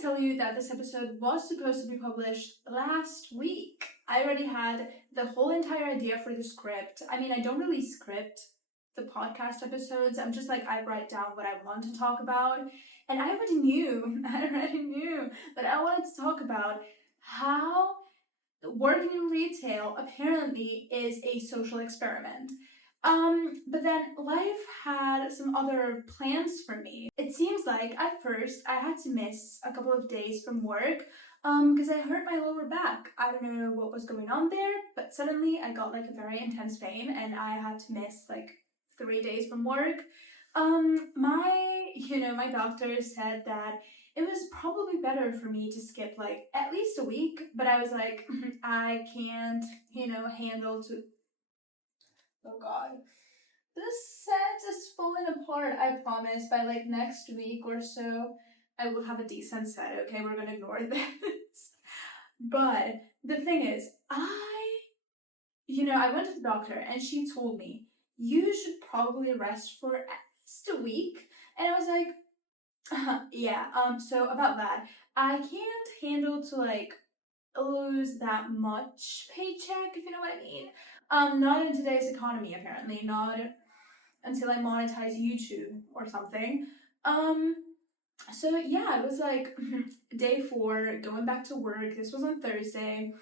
to tell you that this episode was supposed to be published last week. I already had the whole entire idea for the script. I mean, I don't really script the podcast episodes. I'm just like, I write down what I want to talk about. And I already knew that I wanted to talk about how working in retail apparently is a social experiment. But then life had some other plans for me. It seems like at first I had to miss a couple of days from work because I hurt my lower back. I don't know what was going on there, but suddenly I got like a very intense pain and I had to miss like 3 days from work. My doctor said that it was probably better for me to skip like at least a week, but I was like, I can't, handle to. Oh God, this set is falling apart. I promise by like next week or so, I will have a decent set. Okay, we're gonna ignore this. But the thing is, I went to the doctor and she told me you should probably rest for at least a week, and I was like, yeah. So about that, I can't handle to like lose that much paycheck, if you know what I mean. Not in today's economy, apparently. Not until I monetize YouTube or something. So yeah, it was like day 4, going back to work. This was on Thursday.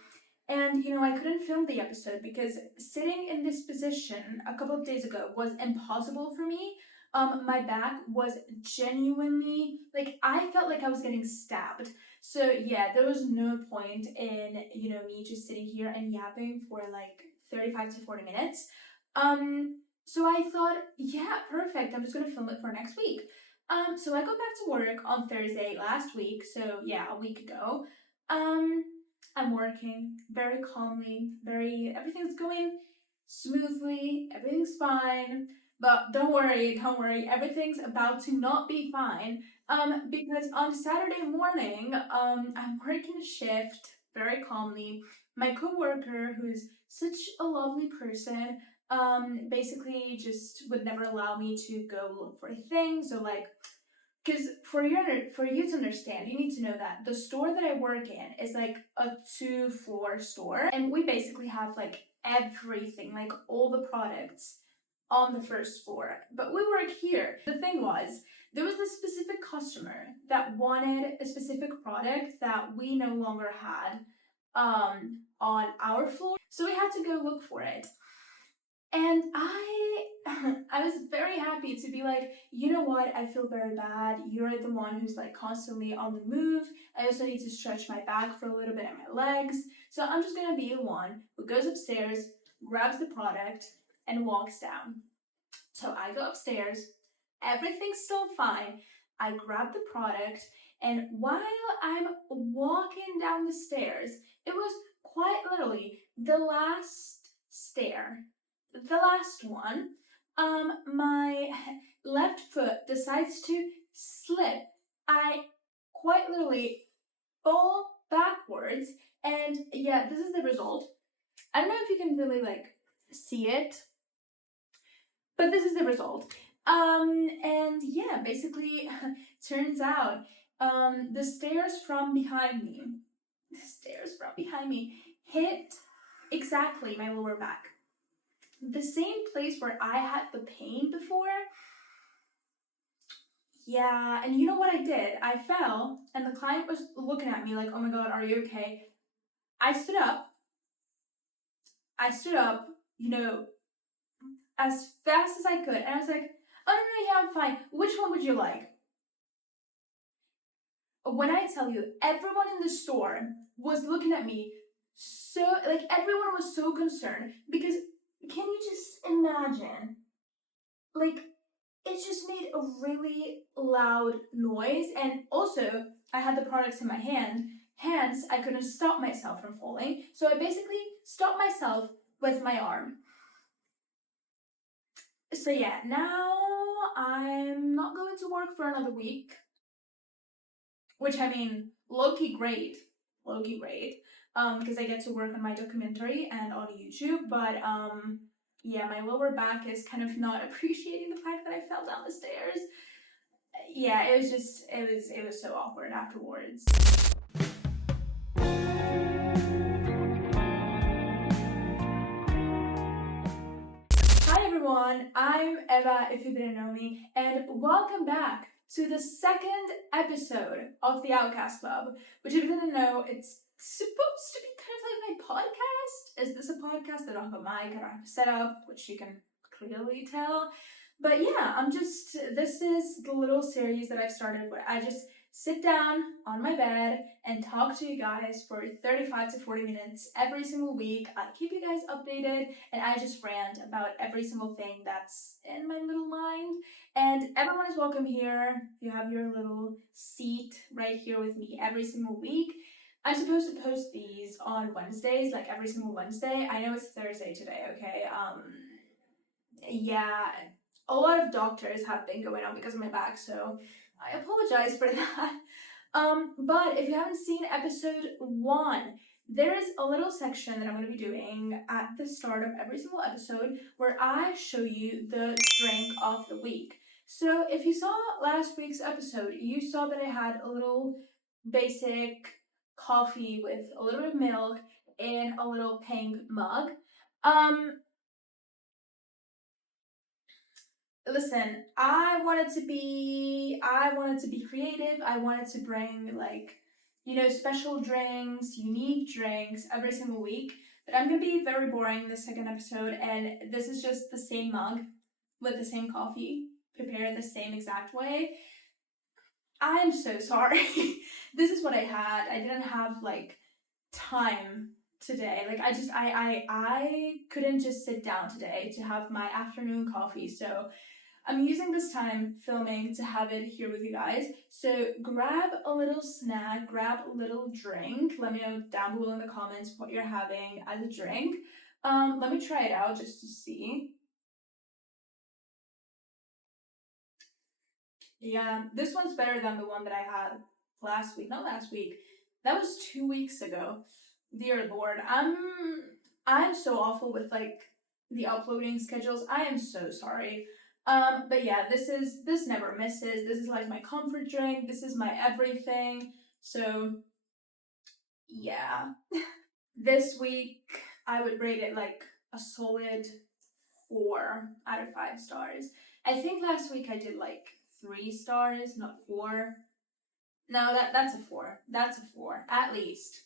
And, I couldn't film the episode because sitting in this position a couple of days ago was impossible for me. My back was genuinely, I felt like I was getting stabbed. So yeah, there was no point in, me just sitting here and yapping for like 35 to 40 minutes. So I thought, yeah, perfect. I'm just going to film it for next week. So I go back to work on Thursday last week. So yeah, a week ago. I'm working very calmly, everything's going smoothly, everything's fine. But don't worry, everything's about to not be fine. Because on Saturday morning, I'm working a shift very calmly. My coworker, who's such a lovely person, basically just would never allow me to go look for things or because for you to understand, you need to know that the store that I work in is like a 2-floor store, and we basically have like everything, like all the products on the first floor. But we work here. The thing was, there was this specific customer that wanted a specific product that we no longer had on our floor, so we had to go look for it. And I was very happy to be like, you know what, I feel very bad. You're the one who's like constantly on the move. I also need to stretch my back for a little bit and my legs. So I'm just gonna be the one who goes upstairs, grabs the product, and walks down. So I go upstairs, everything's still fine. I grab the product, and while I'm walking down the stairs, it was quite literally the last stair. The last one, my left foot decides to slip. I quite literally fall backwards, and yeah, this is the result. I don't know if you can really see it, but this is the result. And yeah, basically, turns out, the stairs from behind me hit exactly my lower back. The same place where I had the pain before. Yeah, and you know what I did? I fell, and the client was looking at me like, oh my God, are you okay? I stood up, as fast as I could, and I was like, oh no, yeah, I'm fine. Which one would you like? When I tell you, everyone in the store was looking at me so, everyone was so concerned, because can you just imagine? It just made a really loud noise, and also, I had the products in my hands, I couldn't stop myself from falling, so I basically stopped myself with my arm. So yeah, now I'm not going to work for another week, which, I mean, low-key great, because I get to work on my documentary and on YouTube, but yeah, my lower back is kind of not appreciating the fact that I fell down the stairs. yeah, it was so awkward afterwards. Hi everyone, I'm Eva if you didn't know me, and welcome back to the second episode of the Outcast Club, which if you didn't know, it's supposed to be kind of like my podcast. Is this a podcast? I don't have a mic, I don't have a setup, which you can clearly tell. But yeah, this is the little series that I've started where I just sit down on my bed and talk to you guys for 35 to 40 minutes every single week. I keep you guys updated and I just rant about every single thing that's in my little mind. And everyone is welcome here. You have your little seat right here with me every single week. I'm supposed to post these on Wednesdays, like every single Wednesday. I know it's Thursday today, okay? Yeah, a lot of doctors have been going on because of my back, so I apologize for that. But if you haven't seen episode 1, there is a little section that I'm going to be doing at the start of every single episode where I show you the drink of the week. So if you saw last week's episode, you saw that I had a little basic coffee with a little bit of milk in a little pink mug. Listen, I wanted to be creative. I wanted to bring special drinks, unique drinks every single week. But I'm gonna be very boring in the second episode, and this is just the same mug with the same coffee, prepared the same exact way. I'm so sorry. This is what I had. I didn't have time today. I couldn't just sit down today to have my afternoon coffee. So I'm using this time filming to have it here with you guys. So grab a little snack, grab a little drink. Let me know down below in the comments what you're having as a drink. Let me try it out just to see. Yeah, this one's better than the one that I had last week. Not last week. That was 2 weeks ago. Dear Lord, I'm so awful with the uploading schedules. I am so sorry. But yeah, this never misses. This is like my comfort drink. This is my everything. So yeah. This week I would rate it like a solid 4 out of 5 stars. I think last week I did like 3 stars, not 4. No, that's a 4. That's a 4, at least.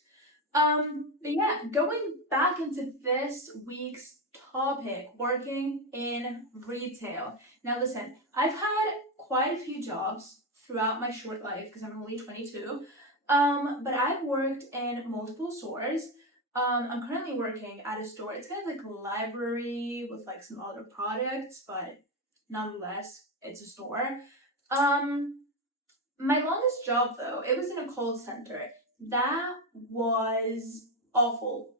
But yeah, going back into this week's topic, working in retail. Now listen, I've had quite a few jobs throughout my short life because I'm only 22. But I've worked in multiple stores. I'm currently working at a store. It's kind of like a library with like some other products, but nonetheless, it's a store. My longest job though, it was in a call center. That was awful.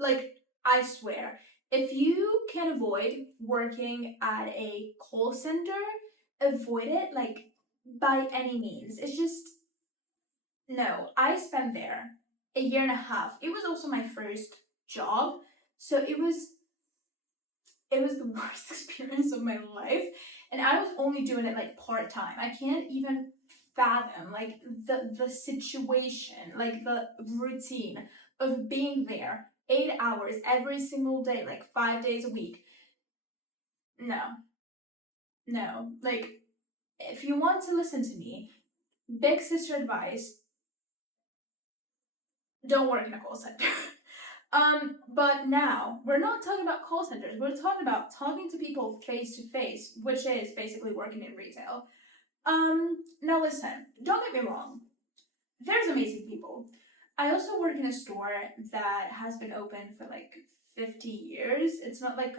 Like, I swear, if you can avoid working at a call center, avoid it like by any means. It's just no. I spent there a year and a half. It was also my first job, so it was the worst experience of my life, and I was only doing it like part-time. I can't even fathom like the situation, like the routine of being there 8 hours every single day, like 5 days a week. No, like, if you want to listen to me, big sister advice, don't work in a call center. But now we're not talking about call centers. We're talking about talking to people face to face, which is basically working in retail. Now listen, don't get me wrong. There's amazing people. I also work in a store that has been open for like 50 years. It's not like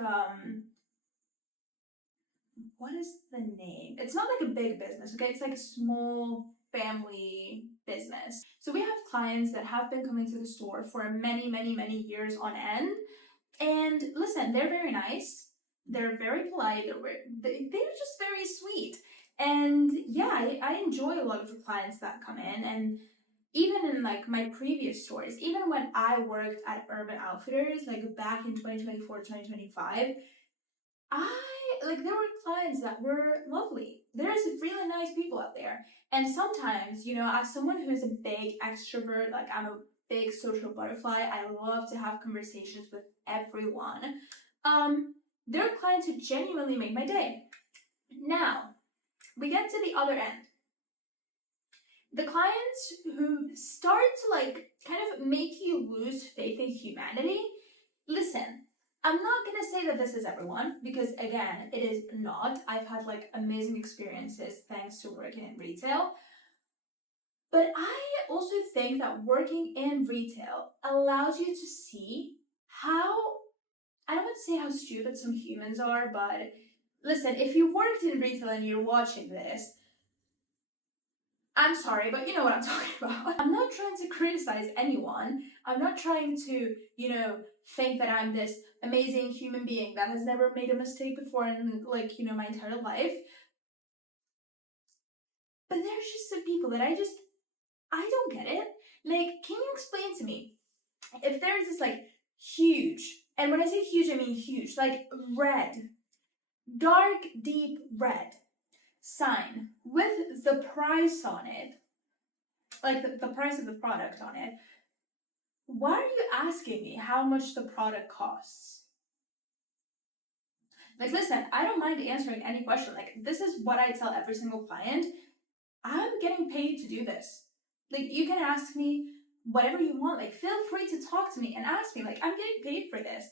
what is the name? It's not like a big business, okay? It's like a small family business. So we have clients that have been coming to the store for many, many, many years on end. And listen, they're very nice. They're very polite. They're just very sweet. And yeah, I enjoy a lot of the clients that come in. And even in like my previous stores, even when I worked at Urban Outfitters, like back in 2024, 2025, I there were clients that were lovely. There's really nice people out there. And sometimes, as someone who's a big extrovert, like I'm a big social butterfly, I love to have conversations with everyone. There are clients who genuinely make my day. Now, we get to the other end. The clients who start to kind of make you lose faith in humanity. Listen, I'm not gonna say that this is everyone, because again, it is not. I've had amazing experiences thanks to working in retail. But I also think that working in retail allows you to see how, I don't want to say how stupid some humans are, but listen, if you worked in retail and you're watching this, I'm sorry, but you know what I'm talking about. I'm not trying to criticize anyone. I'm not trying to, think that I'm this amazing human being that has never made a mistake before in, my entire life. But there's just some people that I don't get it. Can you explain to me if there's this, huge, and when I say huge, I mean huge, red, dark, deep red sign with the price on it, the price of the product on it, why are you asking me how much the product costs? Listen, I don't mind answering any question. This is what I tell every single client. I'm getting paid to do this. You can ask me whatever you want. Feel free to talk to me and ask me. I'm getting paid for this.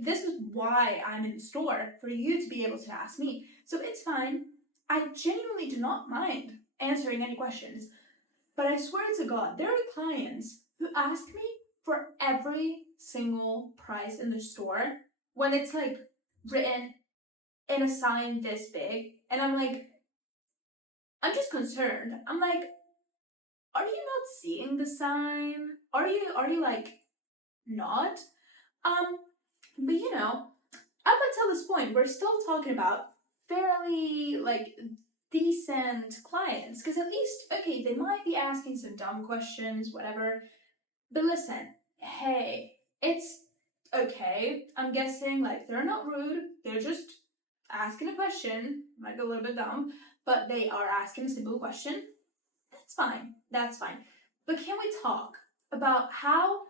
This is why I'm in the store, for you to be able to ask me. So it's fine. I genuinely do not mind answering any questions. But I swear to God, there are clients who ask me for every single price in the store when it's written in a sign this big. And I'm just concerned. I'm are you not seeing the sign? Are you not? But up until this point, we're still talking about fairly decent clients, because at least, okay, they might be asking some dumb questions, whatever, but listen, hey, it's okay. I'm guessing they're not rude, they're just asking a question, might be a little bit dumb, but they are asking a simple question. That's fine. But can we talk about how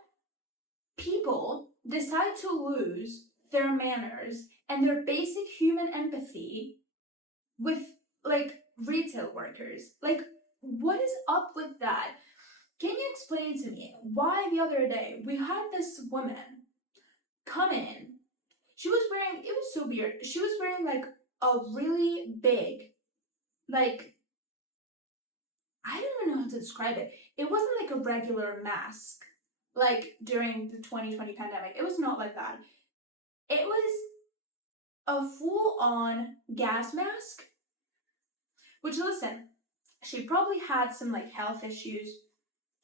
people decide to lose their manners and their basic human empathy with retail workers? What is up with that? Can you explain to me why the other day we had this woman come in? She was wearing, it was so weird, she was wearing a really big, I don't even know how to describe it. It wasn't a regular mask, during the 2020 pandemic. It was not like that. It was a full-on gas mask, which, listen, she probably had some health issues.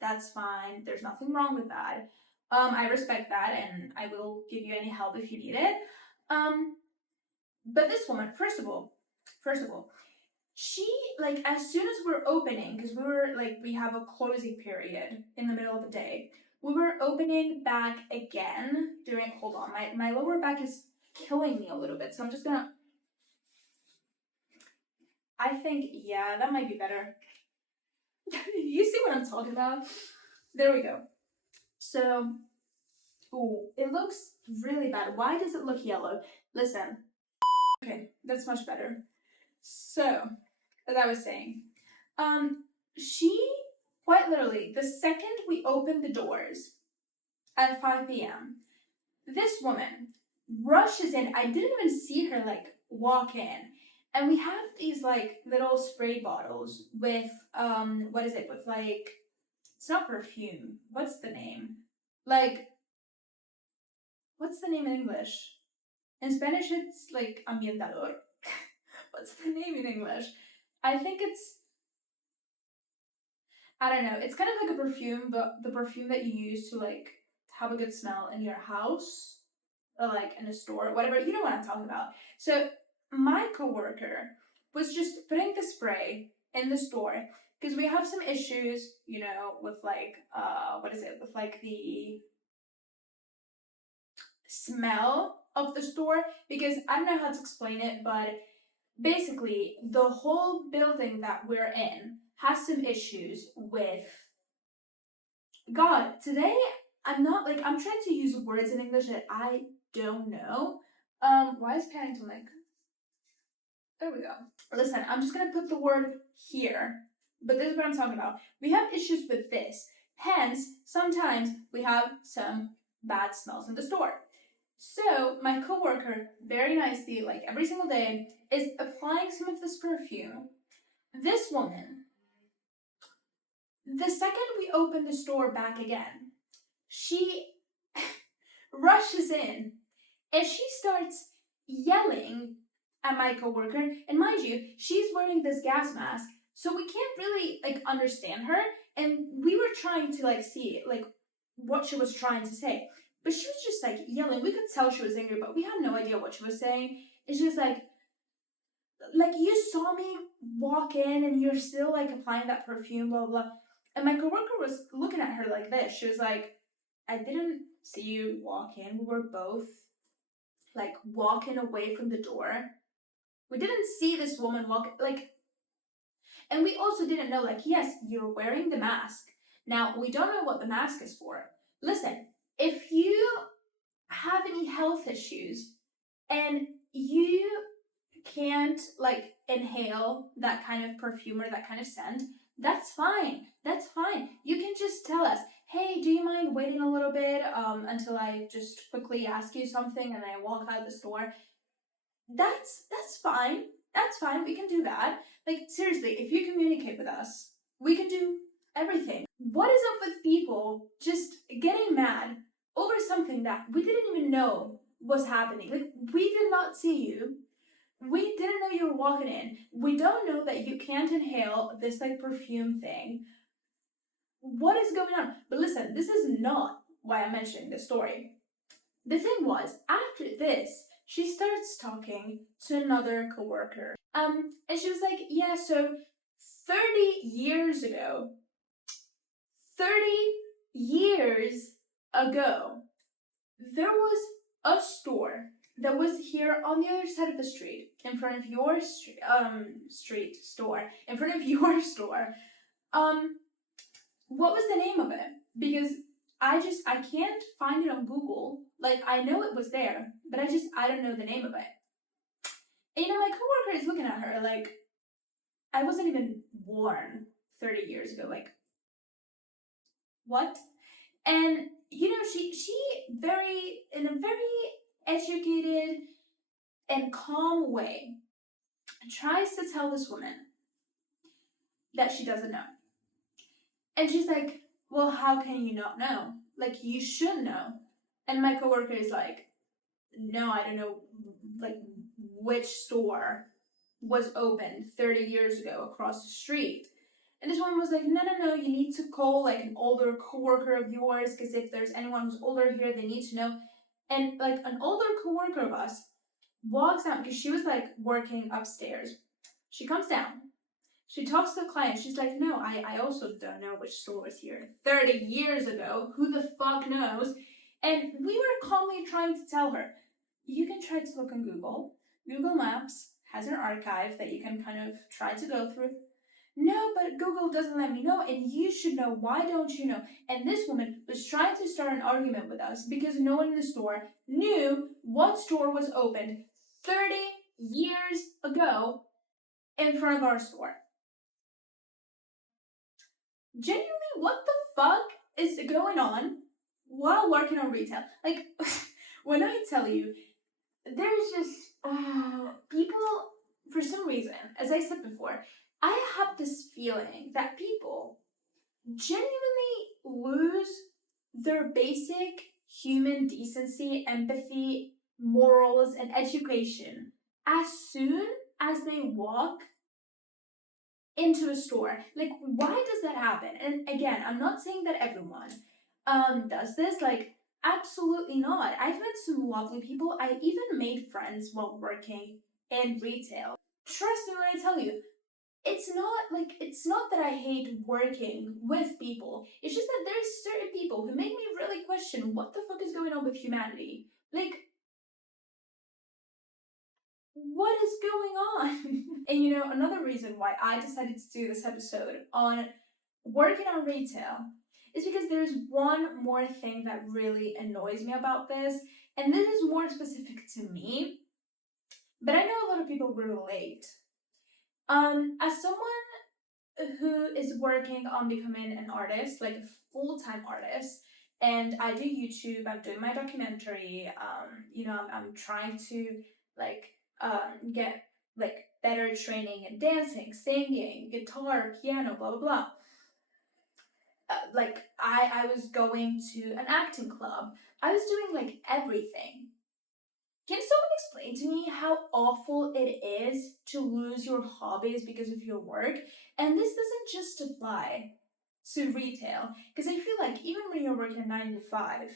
That's fine. There's nothing wrong with that. I respect that, and I will give you any help if you need it. But this woman, first of all, she, as soon as we're opening, because we have a closing period in the middle of the day, we were opening back again during, hold on, my lower back is killing me a little bit, so I'm just gonna, I think, yeah, that might be better. You see what I'm talking about? There we go. So, ooh, it looks really bad. Why does it look yellow? Listen. Okay, that's much better. So, as I was saying, she, quite literally, the second we opened the doors at 5 p.m., this woman rushes in. I didn't even see her walk in. And we have these little spray bottles with, what is it, with it's not perfume. What's the name? What's the name in English? In Spanish, it's ambientador. What's the name in English? I think it's, I don't know. It's kind of like a perfume, but the perfume that you use to have a good smell in your house or in a store, whatever. You know what I'm talking about. So my coworker was just putting the spray in the store because we have some issues, with what is it? With the smell of the store because I don't know how to explain it, but basically the whole building that we're in has some issues with God. Today I'm trying to use words in English that I don't know. Why is Paddington like? There we go. Listen, I'm just gonna put the word here, but this is what I'm talking about. We have issues with this. Hence, sometimes we have some bad smells in the store. So my coworker, very nicely, like every single day, is applying some of this perfume. This woman, the second we open the store back again, she rushes in and she starts yelling at my coworker. And mind you, she's wearing this gas mask, so we can't really understand her. And we were trying to see what she was trying to say, but she was just yelling. We could tell she was angry, but we had no idea what she was saying. It's just like you saw me walk in and you're still applying that perfume, blah blah. And my coworker was looking at her like this. She was like, I didn't see you walk in. We were both walking away from the door. We didn't see this woman walk and we also didn't know yes, you're wearing the mask. Now, we don't know what the mask is for. Listen, if you have any health issues and you can't inhale that kind of perfume or that kind of scent, that's fine. That's fine. You can just tell us, hey, do you mind waiting a little bit until I just quickly ask you something and I walk out of the store? That's fine. That's fine. We can do that. Seriously, if you communicate with us, we can do everything. What is up with people just getting mad over something that we didn't even know was happening? We did not see you. We didn't know you were walking in. We don't know that you can't inhale this perfume thing. What is going on? But listen, this is not why I'm mentioning this story. The thing was, after this, she starts talking to another coworker. And she was like, yeah, so 30 years ago, there was a store that was here on the other side of the street, in front of your store, in front of your store. What was the name of it? Because I can't find it on Google. I know it was there, but I don't know the name of it. And my coworker is looking at her I wasn't even born 30 years ago. What? And, she in a very educated and calm way, tries to tell this woman that she doesn't know. And she's like, well, how can you not know? You should know. And my coworker is like, no, I don't know, which store was opened 30 years ago across the street. And this woman was like, no, you need to call an older coworker of yours, because if there's anyone who's older here, they need to know. And an older coworker of us walks out, because she was working upstairs. She comes down. She talks to the client. She's like, no, I also don't know which store was here 30 years ago. Who the fuck knows? And we were calmly trying to tell her, you can try to look on Google. Google Maps has an archive that you can kind of try to go through. No, but Google doesn't let me know, and you should know. Why don't you know? And this woman was trying to start an argument with us because no one in the store knew what store was opened 30 years ago in front of our store. Genuinely, what the fuck is going on while working on retail? When I tell you, there's just people, for some reason, as I said before, I have this feeling that people genuinely lose their basic human decency, empathy, morals, and education as soon as they walk into a store. Why does that happen? And again, I'm not saying that everyone does this. Absolutely not. I've met some lovely people. I even made friends while working in retail. Trust me when I tell you, it's not that I hate working with people. It's just that there's certain people who make me really question what the fuck is going on with humanity. what is going on? And you know, another reason why I decided to do this episode on working on retail is because there's one more thing that really annoys me about this, and this is more specific to me, but I know a lot of people relate. As someone who is working on becoming an artist, like a full-time artist, and I do YouTube, I'm doing my documentary, you know, I'm trying to like get like better training in dancing, singing, guitar, piano, blah blah blah. Like I was going to an acting club. I was doing like everything. Can someone explain to me how awful it is to lose your hobbies because of your work? And this doesn't just apply to retail, because I feel like even when you're working a 9 to 5,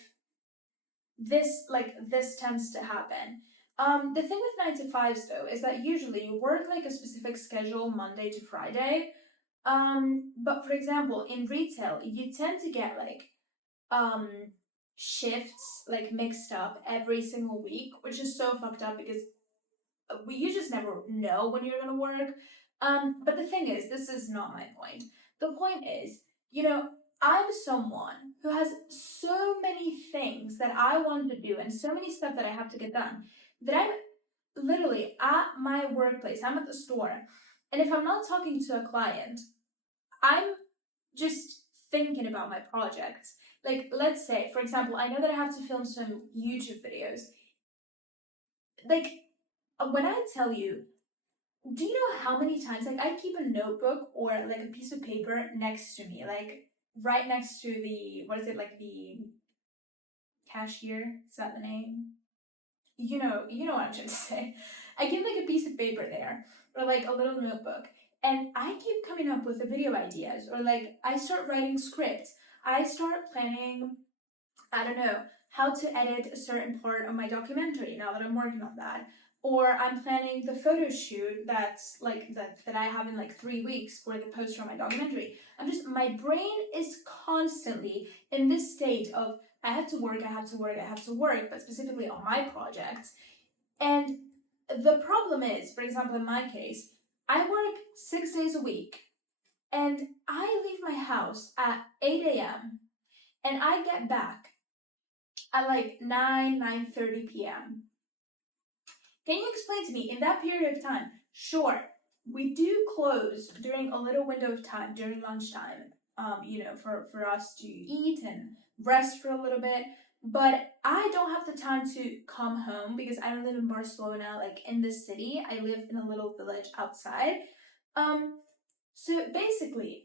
this tends to happen. The thing with 9 to 5s though is that usually you work like a specific schedule Monday to Friday. But for example, in retail, you tend to get like um shifts like mixed up every single week, which is so fucked up because you just never know when you're gonna work. But the thing is, this is not my point. The point is, you know, I'm someone who has so many things that I want to do and so many stuff that I have to get done that I'm literally at my workplace, I'm at the store, and if I'm not talking to a client, I'm just thinking about my projects. Like, let's say, for example, I know that I have to film some YouTube videos. Like, when I tell you, do you know how many times, like, I keep a notebook or, like, a piece of paper next to me, like, right next to the, what is it, like, the cashier? Is that the name? You know what I'm trying to say. I keep, like, a piece of paper there, or, like, a little notebook. And I keep coming up with the video ideas, or like I start writing scripts. I start planning, I don't know, how to edit a certain part of my documentary now that I'm working on that. Or I'm planning the photo shoot that's like that I have in like 3 weeks for the poster on my documentary. My brain is constantly in this state of I have to work, but specifically on my project. And the problem is, for example, in my case, I work 6 days a week and I leave my house at 8 a.m. and I get back at like 9:30 p.m. Can you explain to me in that period of time? Sure, we do close during a little window of time during lunchtime, you know, for us to eat and rest for a little bit. But I don't have the time to come home because I don't live in Barcelona, like in the city. I live in a little village outside. So basically,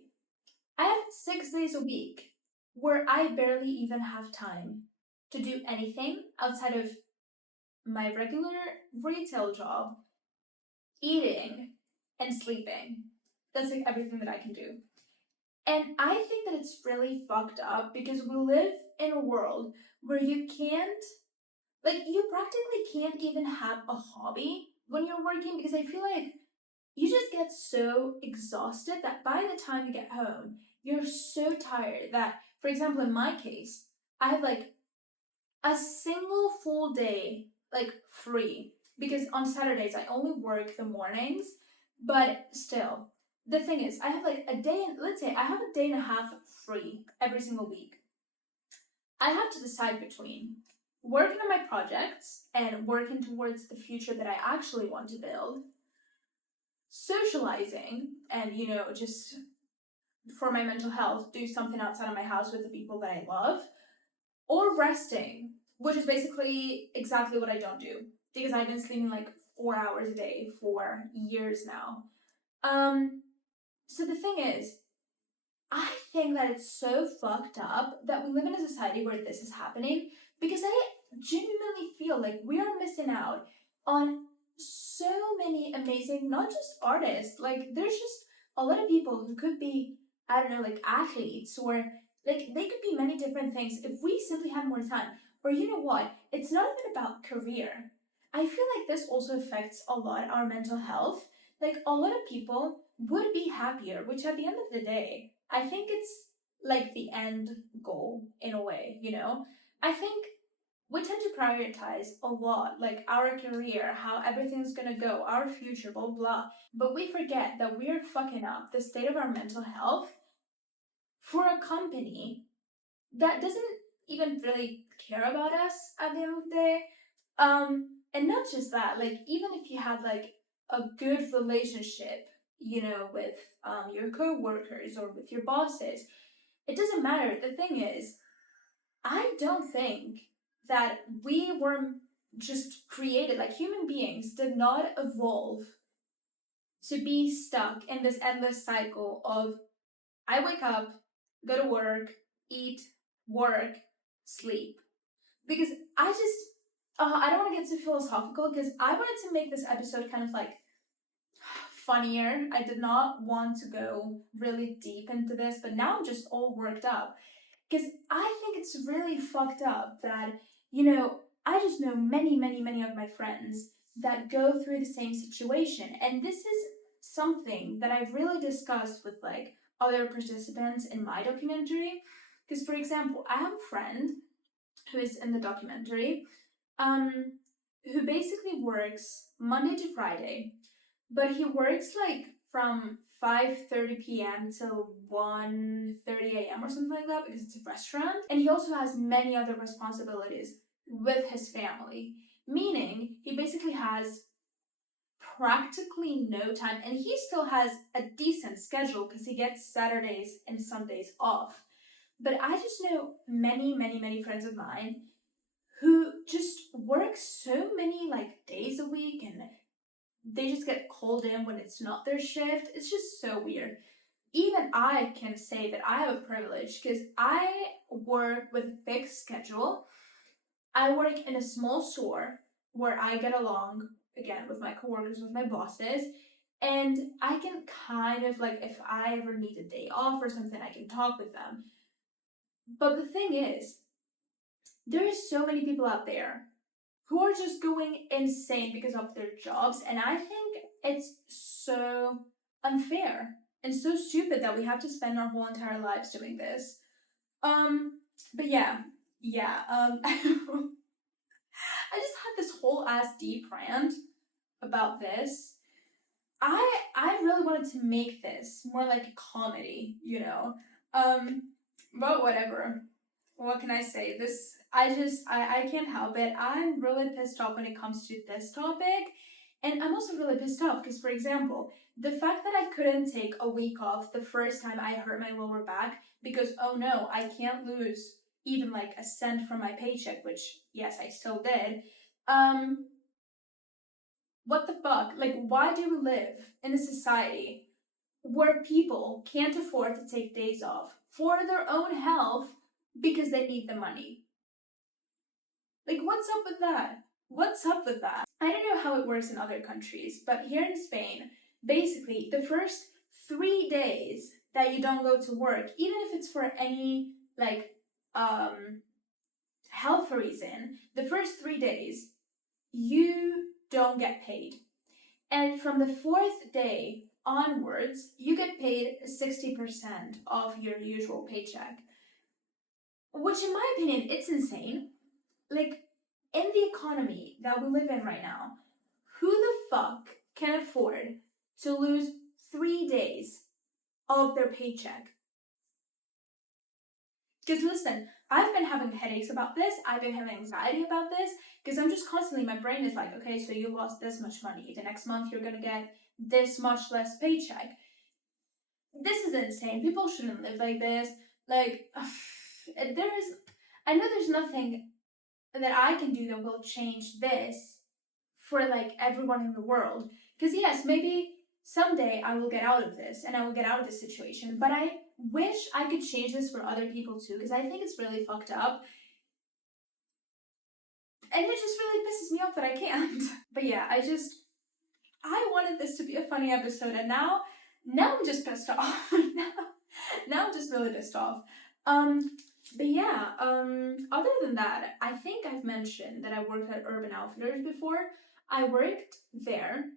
I have 6 days a week where I barely even have time to do anything outside of my regular retail job, eating, and sleeping. That's like everything that I can do. And I think that it's really fucked up because we live in a world where you practically can't even have a hobby when you're working, because I feel like you just get so exhausted that by the time you get home, you're so tired that, for example, in my case, I have like a single full day like free because on Saturdays I only work the mornings, but still, the thing is, I have like a day, let's say I have a day and a half free every single week. I have to decide between working on my projects and working towards the future that I actually want to build, socializing, and you know, just for my mental health, do something outside of my house with the people that I love, or resting, which is basically exactly what I don't do because I've been sleeping like 4 hours a day for years now. So the thing is, I think that it's so fucked up that we live in a society where this is happening, because I genuinely feel like we are missing out on so many amazing, not just artists, like there's just a lot of people who could be, I don't know, like athletes, or like they could be many different things if we simply had more time. Or you know what? It's not even about career. I feel like this also affects a lot our mental health. Like a lot of people would be happier, which at the end of the day, I think it's like the end goal in a way, you know? I think we tend to prioritize a lot, like our career, how everything's gonna go, our future, blah, blah. But we forget that we're fucking up the state of our mental health for a company that doesn't even really care about us at the end of the day. And not just that, like, even if you had like a good relationship, with your co-workers or with your bosses, it doesn't matter. The thing is, I don't think that we were just created, like human beings did not evolve to be stuck in this endless cycle of I wake up, go to work, eat, work, sleep. Because I don't want to get too philosophical because I wanted to make this episode kind of like funnier. I did not want to go really deep into this, but now I'm just all worked up. Because I think it's really fucked up that, I just know many, many, many of my friends that go through the same situation. And this is something that I've really discussed with like other participants in my documentary. Because, for example, I have a friend who is in the documentary, who basically works Monday to Friday, but he works like from 5:30 p.m. till 1:30 a.m. or something like that because it's a restaurant. And he also has many other responsibilities with his family, meaning he basically has practically no time, and he still has a decent schedule because he gets Saturdays and Sundays off. But I just know many, many, many friends of mine who just work so many like days a week, and they just get called in when it's not their shift. It's just so weird. Even I can say that I have a privilege because I work with a fixed schedule. I work in a small store where I get along, again, with my coworkers, with my bosses, and I can kind of, like, if I ever need a day off or something, I can talk with them. But the thing is, there are so many people out there who are just going insane because of their jobs, and I think it's so unfair and so stupid that we have to spend our whole entire lives doing this. But yeah, I just had this whole ass deep rant about this. I really wanted to make this more like a comedy, but whatever. What can I say? I can't help it. I'm really pissed off when it comes to this topic. And I'm also really pissed off because, for example, the fact that I couldn't take a week off the first time I hurt my lower back because, oh no, I can't lose even like a cent from my paycheck, which, yes, I still did. What the fuck? Like, why do we live in a society where people can't afford to take days off for their own health because they need the money? Like, what's up with that? What's up with that? I don't know how it works in other countries, but here in Spain, basically, the first 3 days that you don't go to work, even if it's for any, like, health reason, the first 3 days, you don't get paid. And from the 4th day onwards, you get paid 60% of your usual paycheck. Which, in my opinion, it's insane. Like, in the economy that we live in right now, who the fuck can afford to lose 3 days of their paycheck? Because listen, I've been having headaches about this, I've been having anxiety about this, because I'm just constantly, my brain is like, okay, so you lost this much money, the next month you're gonna get this much less paycheck. This is insane. People shouldn't live like this. Like, I know there's nothing that I can do that will change this for like everyone in the world. Because yes, maybe someday I will get out of this and I will get out of this situation, but I wish I could change this for other people too, because I think it's really fucked up. And it just really pisses me off that I can't. But yeah, I wanted this to be a funny episode, and now I'm just pissed off. now I'm just really pissed off. But yeah, other than that, I think I've mentioned that I worked at Urban Outfitters before. I worked there.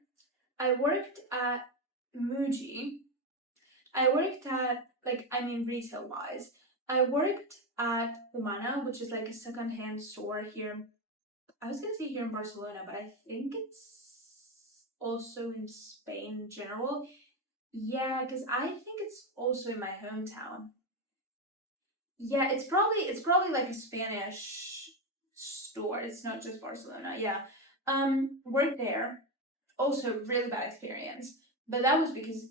I worked at Muji. I worked at, retail-wise. I worked at Humana, which is like a secondhand store here. I was gonna say here in Barcelona, but I think it's also in Spain in general. Yeah, because I think it's also in my hometown. Yeah, it's probably like a Spanish store. It's not just Barcelona. Yeah. Worked there. Also really bad experience. But that was because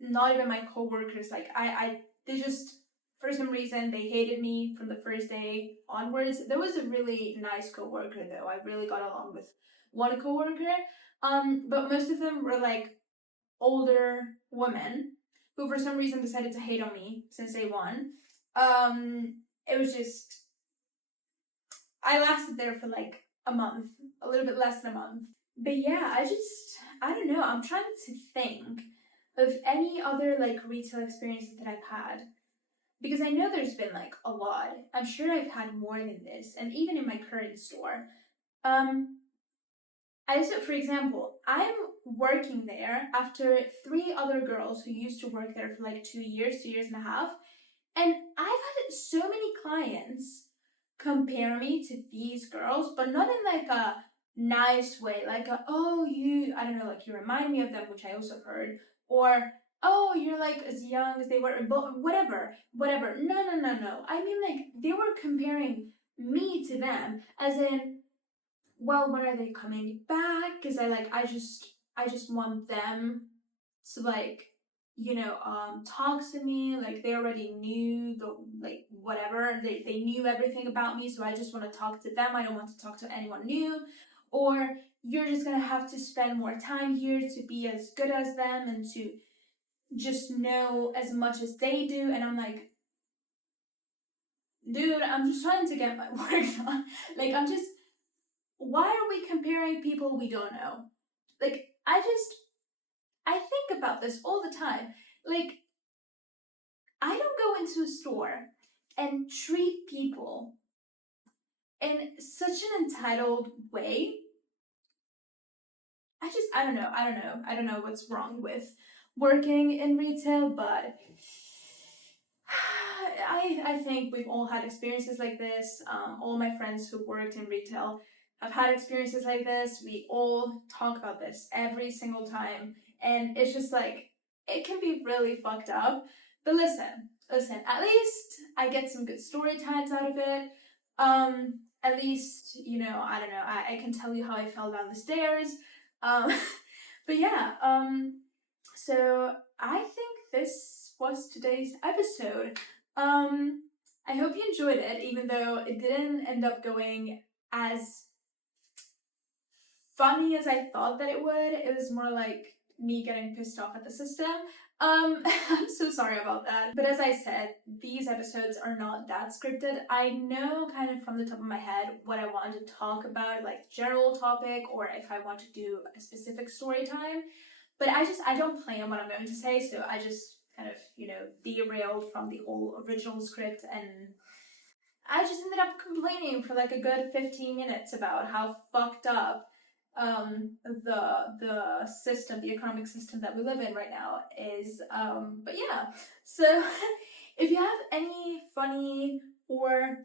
not even my coworkers, like they just, for some reason, they hated me from the first day onwards. There was a really nice coworker though. I really got along with one coworker. But most of them were like older women who for some reason decided to hate on me since day one. It was just, I lasted there for like a month, a little bit less than a month. But yeah, I don't know, I'm trying to think of any other like retail experiences that I've had. Because I know there's been like a lot. I'm sure I've had more than this, and even in my current store. Um, for example, I'm working there after 3 other girls who used to work there for like 2 years, 2 years and a half. And I've had so many clients compare me to these girls, but not in like a nice way, like oh, I don't know, like you remind me of them, which I also heard, or oh, you're like as young as they were, whatever. No. I mean, like, they were comparing me to them, as in, well, when are they coming back? Because I just want them to like, talk to me. Like, they already knew the, like, whatever, they knew everything about me, so I just want to talk to them. I don't want to talk to anyone new. Or you're just gonna have to spend more time here to be as good as them and to just know as much as they do. And I'm like, dude, I'm just trying to get my work done. Like, why are we comparing people we don't know? Like, I think about this all the time. Like, I don't go into a store and treat people in such an entitled way. I don't know what's wrong with working in retail, but I think we've all had experiences like this. All my friends who worked in retail have had experiences like this. We all talk about this every single time, and it's just like, it can be really fucked up. But listen, at least I get some good story times out of it. At least, I don't know, I can tell you how I fell down the stairs. Um, but yeah, so I think this was today's episode. I hope you enjoyed it, even though it didn't end up going as funny as I thought that it would. It was more like me getting pissed off at the system. I'm so sorry about that. But as I said, these episodes are not that scripted. I know kind of from the top of my head what I want to talk about, like general topic, or if I want to do a specific story time. But I don't plan what I'm going to say, so I just kind of, derailed from the whole original script, and I just ended up complaining for like a good 15 minutes about how fucked up the system, the economic system that we live in right now is. But yeah, so if you have any funny or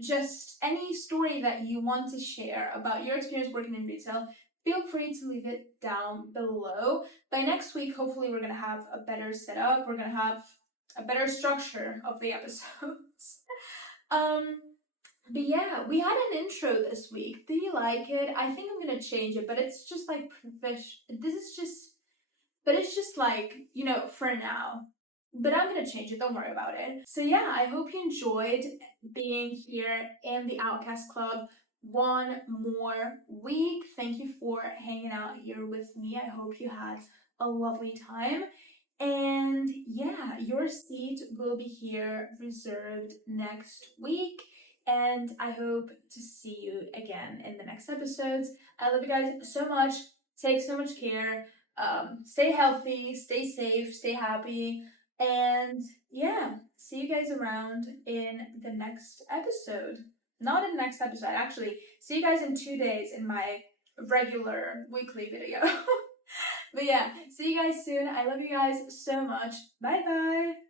just any story that you want to share about your experience working in retail, feel free to leave it down below. By next week, hopefully we're going to have a better setup. We're going to have a better structure of the episodes. But yeah, we had an intro this week. Did you like it? I think I'm going to change it, but it's just like it's just like, for now. But I'm going to change it, don't worry about it. So yeah, I hope you enjoyed being here in the Outcast Club one more week. Thank you for hanging out here with me. I hope you had a lovely time. And yeah, your seat will be here reserved next week. And I hope to see you again in the next episodes. I love you guys so much. Take so much care. Stay healthy, stay safe, stay happy. And yeah, see you guys around in the next episode. Not in the next episode, actually. See you guys in 2 days in my regular weekly video. But yeah, see you guys soon. I love you guys so much. Bye bye.